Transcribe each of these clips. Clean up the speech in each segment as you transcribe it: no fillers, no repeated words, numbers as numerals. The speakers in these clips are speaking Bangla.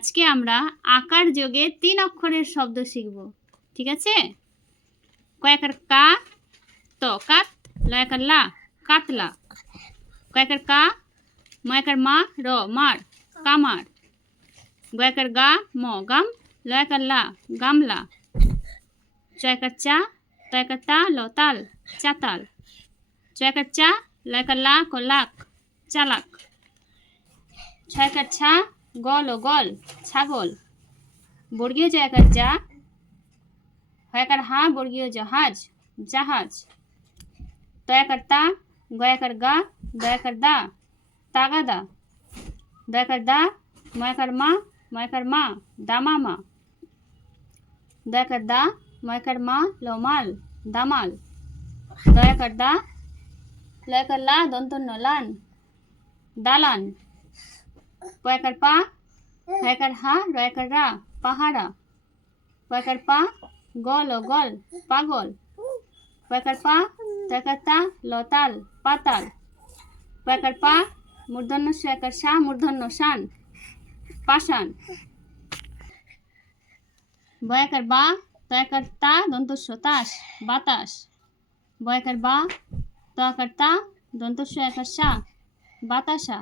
আজকে আমরা আকার যোগে 3 অক্ষরের শব্দ শিখব। ঠিক আছে? কয়েকার কা ত কাত লয়াকার লা কাতলা কয়েকার কা ময়াকার মা র মার কামার গয়াকার গা ম গাম লয়াকার লা গামলা চয়াকার চা তয়াকার তা ল তাল চাতাল চয়াকার চা লয়াকার লা ক লাক চালাক ছয়াকার ছা গল ও গল ছাগল বর্গীয় জয়াকার যা হয়াকার হা বর্গীয় জাহাজ জাহাজ তয়াকার তা গয়াকার গা দয়াকার দা তাগাদা দয়াকার দা ময়াকার মা ময়াকার মা দামামা দয়াকার দা ময়াকার মা লমাল দামাল দয়াকার দা লয়াকার লা দন্তন্য লান দালান পয়াকার পা হয়াকার হা রয়াকার রা পাহারা পয়াকার পা গল ও গল পাগল পয়াকার পা তয়াকার তা লতাল পাতাল পয়াকার পা মূর্ধন্য শয়াকার সা মূর্ধন্য শান পাষাণ বয়াকার বা তয়াকার তা দন্তস্ব তাস বাতাস বয়াকার বা তয়াকার তা দন্তস্ব একার সা বাতাসা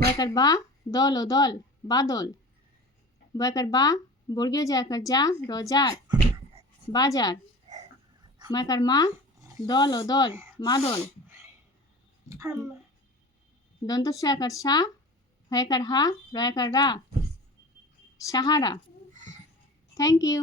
বয়াকার বা দল ও দল বাদল বয়াকার বা বর্গীয় জয়াকার যা রজার বাজার ময়াকার মা দল ও দল মাদল দন্তস্ব একার সা হয়াকার হা রয়াকার রা সাহারা। Thank you.